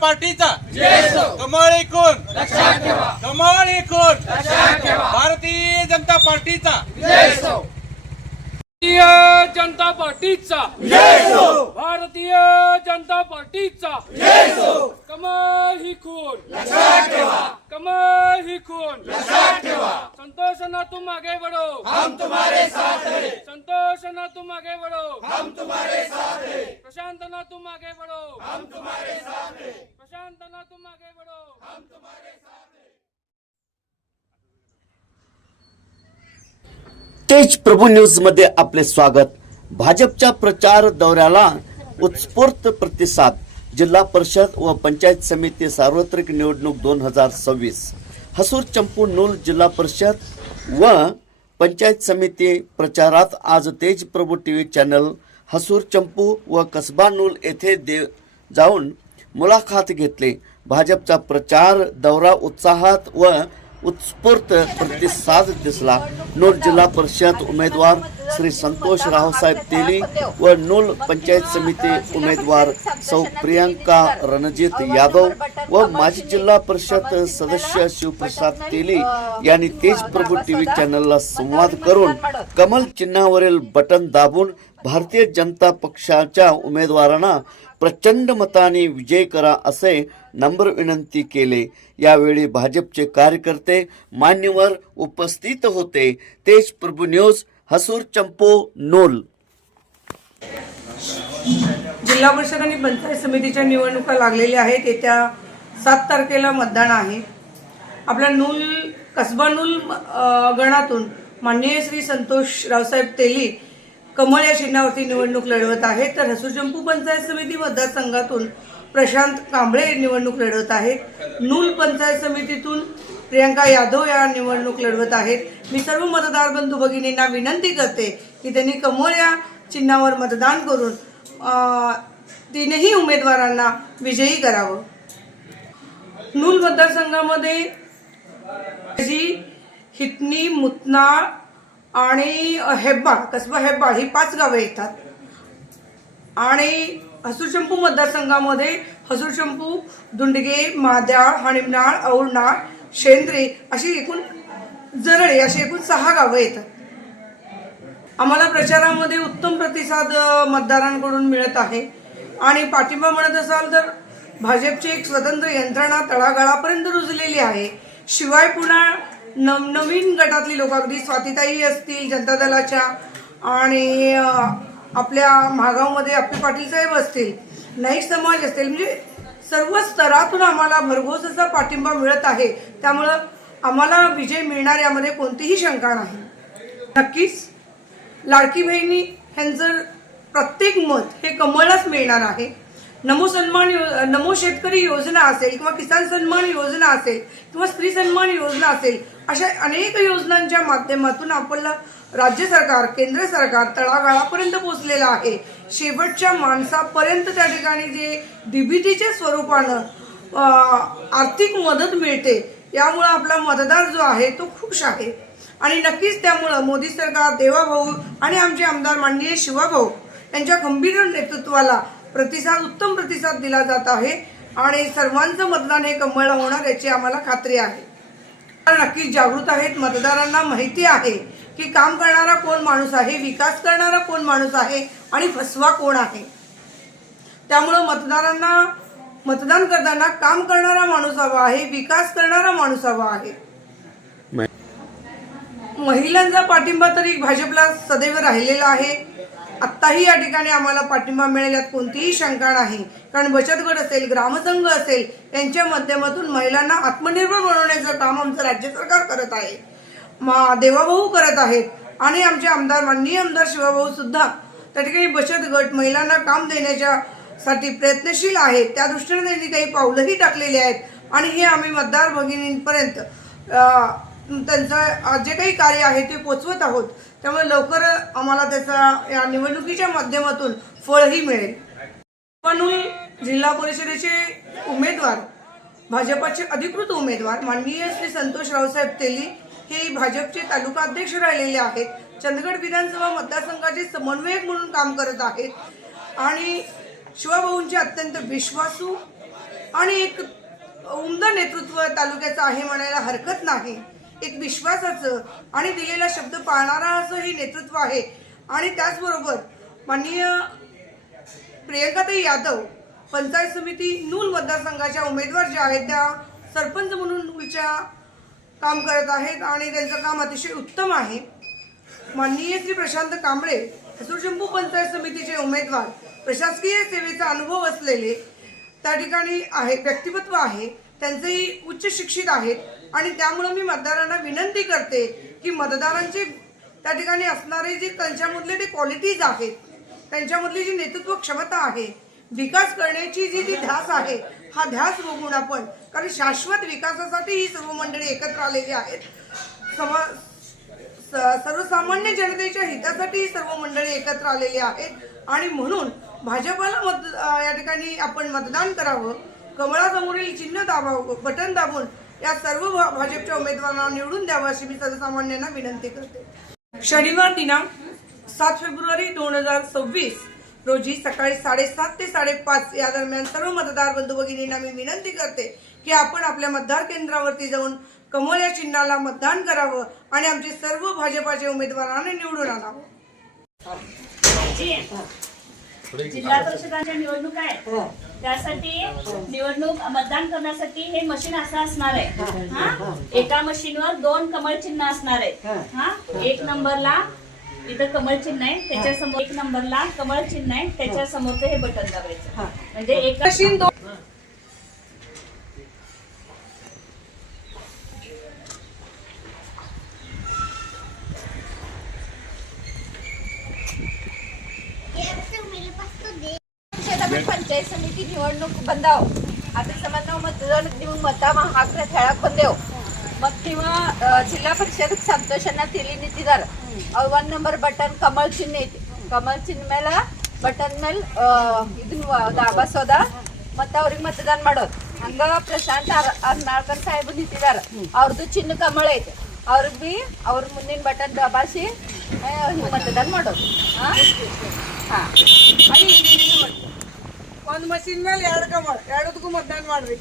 पार्टीचा कमळ ऐकून लक्षात ठेवा, कमळ ऐकून लक्षात ठेवा, भारतीय जनता पार्टीचा भारतीय जनता पार्टीचा भारतीय जनता पार्टीचा कमळ ही खून लक्षात ठेवा, कमळ ही खून लक्षात ठेवा। संतोष ना तुम आगे बढ़ो, हम तुम्हारे साथ हैं। संतोष ना तुम आगे बढ़ो, हम तुम्हारे साथ हैं। प्रशांत ना तुम आगे बढ़ो, हम तुम्हारे साथ हैं। प्रशांत ना तुम आगे बढ़ो, हम तुम्हारे साथ हैं। तेज प्रभू न्यूज मध्ये आपले स्वागत। भाजपच्या प्रचार दौऱ्याला उत्स्फूर्त प्रतिसाद। जिल्हा परिषद व पंचायत समिती सार्वत्रिक निवडणूक 2026 हसूर चंपू नूल जिल्हा परिषद व पंचायत समिती प्रचारात आज तेज प्रभू टीव्ही चॅनल हसूर चंपू व कसबा नूल येथे जाऊन मुलाखत घेतली। भाजपचा प्रचार दौरा उत्साहात व उत्स्फूर्त प्रतिसाद दिसला। नूल जिल्हा परिषद उमेदवार श्री संतोष रावसाहेब तेली व नूल पंचायत समिती उमेदवार सौ प्रियंका रणजित यादव व माजी जिल्हा परिषद सदस्य शिवप्रसाद तेली यांनी तेज प्रभू टीव्ही चॅनलला संवाद करून कमल चिन्हावरील बटन दाबून भारतीय जनता पक्षाच्या उमेदवारांना प्रचंड मताने विजय करा असे नम्र विनंती केले। यावेळी भाजपचे कार्यकर्ते मान्यवर उपस्थित होते। तेज प्रभू न्यूज हसूर चंपू नूल। जिल्हा परिषद आणि पंचायत समितीच्या निवडणुका लागलेल्या आहेत। येत्या 7 तारखेला मतदान आहे। आपल्या नूल कसबा नूल गणातून माननीय श्री संतोष रावसाहेब तेली कमळ या चिन्हावरती निवडणूक लढवत आहेत, तर हसूर चंपू पंचायत समिती मतदारसंघातून प्रशांत कांबळे निवडणूक लढवत आहेत। नूल पंचायत समितीतून प्रियंका यादव या निवडणूक लढवत आहेत। मी सर्व मतदार बंधू भगिनींना विनंती करते की त्यांनी कमळ या चिन्हावर मतदान करून तीनही उमेदवारांना विजयी करावं। नूल मतदारसंघामध्ये हितनी, मुतनाळ आणि हेब्बाळ, कसबा हेब्बाळ ही 5 गावे येतात आणि हसूर चंपू मतदारसंघामध्ये हसूर चंपू, दुंडगे, माद्याळ, हणिमनाळ, औरनाळ, शेंद्रे अशी एकूण जरळे अशी एकूण 6 गावं येतात। आम्हाला प्रचारामध्ये उत्तम प्रतिसाद मतदारांकडून मिळत आहे आणि पाठिंबा म्हणत असाल तर भाजपची एक स्वतंत्र यंत्रणा तळागाळापर्यंत रुजलेली आहे। शिवाय पुन्हा नवीन गटातली लोक अगदी स्वातीताई असतील जनता दलाच्या आणि आपल्या महागावमध्ये आपले पाटील साहेब असतील, नाईक समाज असतील, म्हणजे सर्व स्तरातून आम्हाला भरघोस असा पाठिंबा मिळत आहे। त्यामुळं आम्हाला विजय मिळणार यामध्ये कोणतीही शंका नाही। नक्कीच लाडकी बहिणी यांचं प्रत्येक मत हे कमळलाच मिळणार आहे। नमो शेतकरी योजना असेल किंवा किसान सन्मान योजना असेल किंवा स्त्री सन्मान योजना असेल, अशा अनेक योजनांच्या माध्यमातून आपलं राज्य सरकार, केंद्र सरकार तळागाळापर्यंत पोहोचलेलं आहे। शेवटच्या माणसापर्यंत त्या ठिकाणी जे डीबीटीच्या स्वरूपानं आर्थिक मदत मिळते, यामुळे आपला मतदार जो आहे तो खुश आहे आणि नक्कीच त्यामुळं मोदी सरकार, देवाभाऊ आणि आमचे आमदार माननीय शिवाभाऊ यांच्या खंबीर नेतृत्वाला उत्तम प्रतिसाद दिला जात आहे आणि सर्वांचं मतदान हे कमळला होणार याची आम्हाला खात्री आहे। नक्कीच जागृत आहेत, मतदारांना माहिती आहे की काम करणारा कोण माणूस आहे, विकास करणारा कोण माणूस आहे आणि फसवा कोण आहे। त्यामुळे मतदारांना मतदान करताना काम करणारा माणूस हवा आहे, विकास करणारा माणूस हवा आहे। महिलांचा पाठिंबा तरी भाजपला सदैव राहिलेला आहे। आत्ताही या ठिकाणी आम्हाला पाठिंबा मिळेल यात कोणतीही शंका नाही, कारण बचत गट असेल, ग्रामसंघ असेल यांच्या माध्यमातून महिलांना आत्मनिर्भर बनवण्याचं काम आमचं राज्य सरकार करत आहे, देवाभाऊ करत आहेत आणि आमचे आमदार माननीय आमदार शिवाभाऊ सुद्धा त्या ठिकाणी बचत गट महिलांना काम देण्याच्या साठी प्रयत्नशील आहेत। त्या दृष्टीने त्यांनी काही पावलंही टाकलेली आहेत आणि हे आम्ही मतदार भगिनींपर्यंत त्यांचं जे काही कार्य आहे ते पोचवत आहोत। त्यामुळे लवकर आम्हाला त्याचा या निवडणुकीच्या माध्यमातून फळही मिळेल। नूल जिल्हा परिषदेचे उमेदवार, भाजपचे अधिकृत उमेदवार माननीय श्री संतोष रावसाहेब तेली हे भाजपचे तालुका अध्यक्ष राहिलेले आहेत। चंदगड विधानसभा मतदारसंघाचे समन्वयक म्हणून काम करत आहेत आणि शिवाभाऊंचे अत्यंत विश्वासू आणि एक उमदं नेतृत्व तालुक्याचं आहे म्हणायला हरकत नाही. एक विश्वासाचं आणि दिलेला शब्द पाळणारा असं हे नेतृत्व आहे. आणि त्याचबरोबर माननीय प्रियंकाताई यादव पंचायत समिती नूल मतदारसंघाच्या उमेदवार ज्या आहेत त्या सरपंच म्हणून नूलच्या काम करत आहेत आणि त्यांचं काम अतिशय उत्तम आहे. माननीय श्री प्रशांत कांबळे हसूरचंपू पंचायत समितीचे उमेदवार प्रशासकीय सेवेचा अनुभव असलेले त्या ठिकाणी आहे, व्यक्तिमत्व आहे, त्यांचेही उच्च शिक्षित आहेत. आणि त्यामुळे मी मतदारांना विनंती करते की मतदारांचे त्या ठिकाणी असणारे जे त्यांच्यामधले ते क्वालिटीज आहेत, त्यांच्यामधली जी नेतृत्व क्षमता आहे, विकास करण्याची जी ध्यास आहे, हा ध्यास बघून आपण, कारण शाश्वत विकासासाठी ही सर्व मंडळी एकत्र आलेली आहेत. सर्वसामान्य जनतेच्या हितासाठी ही सर्व मंडळी एकत्र आलेली आहेत आणि म्हणून भाजपाला या ठिकाणी आपण मतदान करावं, कमळासमोरील चिन्ह दाबावं, बटन दाबून या सर्व भाजपच्या उमेदवारांना निवडून द्यावं अशी मी सर्वसामान्यांना विनंती करते. शनिवार दिनांक 7 फेब्रुवारी 2026 रोजी सकाळी 7:30 ते 5:30 या दरम्यान सर्व मतदार बंधू भगिनींना मी विनंती करते की आपण आपल्या मतदार केंद्रावरती जाऊन कमळ या चिन्हाला मतदान करावं आणि आमचे सर्व भाजपाचे उमेदवारांना निवडून आणावं. जिल्हा परिषदांच्या निवडणूक आहेत, त्यासाठी निवडणूक मतदान करण्यासाठी हे मशीन असं असणार आहे. हा, एका मशीनवर 2 कमळ चिन्ह असणार आहेत. हा, 1 नंबरला इथं कमळ चिन्ह आहे, त्याच्या समोर 1 नंबरला कमळ चिन्ह आहे, त्याच्या समोरचं हे बटन दाबायचं. म्हणजे एक मशीन 2 पंचायत समिती निवडणूक बंदाव आता समज मतदान देऊन मता हाक खेळाक बंदेव मग किंवा जिल्हा परिषद संतोषना तिली नितीदार 1 नंबर बटन कमल चिन्ह ಐತಿ ಕಮಲ್ ಚಿಹ್ನೆ ಮೇಲೆ ಬಟನ್ ಮೇಲೆ ಇದನ್ನ ದಾಬಸೋದ ಮತ್ತೆ ಅವ್ರಿಗೆ ಮತದಾನ ಮಾಡೋದು. ಹಂಗ ಪ್ರಶಾಂತ್ ಅರ್ನಾಳ್ಕರ್ ಸಾಹೇಬ್ ನಿಂತಿದಾರ, ಅವ್ರದ್ದು ಚಿಹ್ನ ಕಮಳ ಐತೆ, ಅವ್ರಿಗೆ ಬಿ ಅವ್ರ ಮುಂದಿನ ಬಟನ್ ದಬಾಸಿ मतदान ಮಾಡೋದು. ಹಾ ಒಂದು ಮಷೀನ್ ಮೇಲೆ 2 ಕಮಳ, ಎರಡಕ್ಕೂ मतदान ಮಾಡ್ರಿ.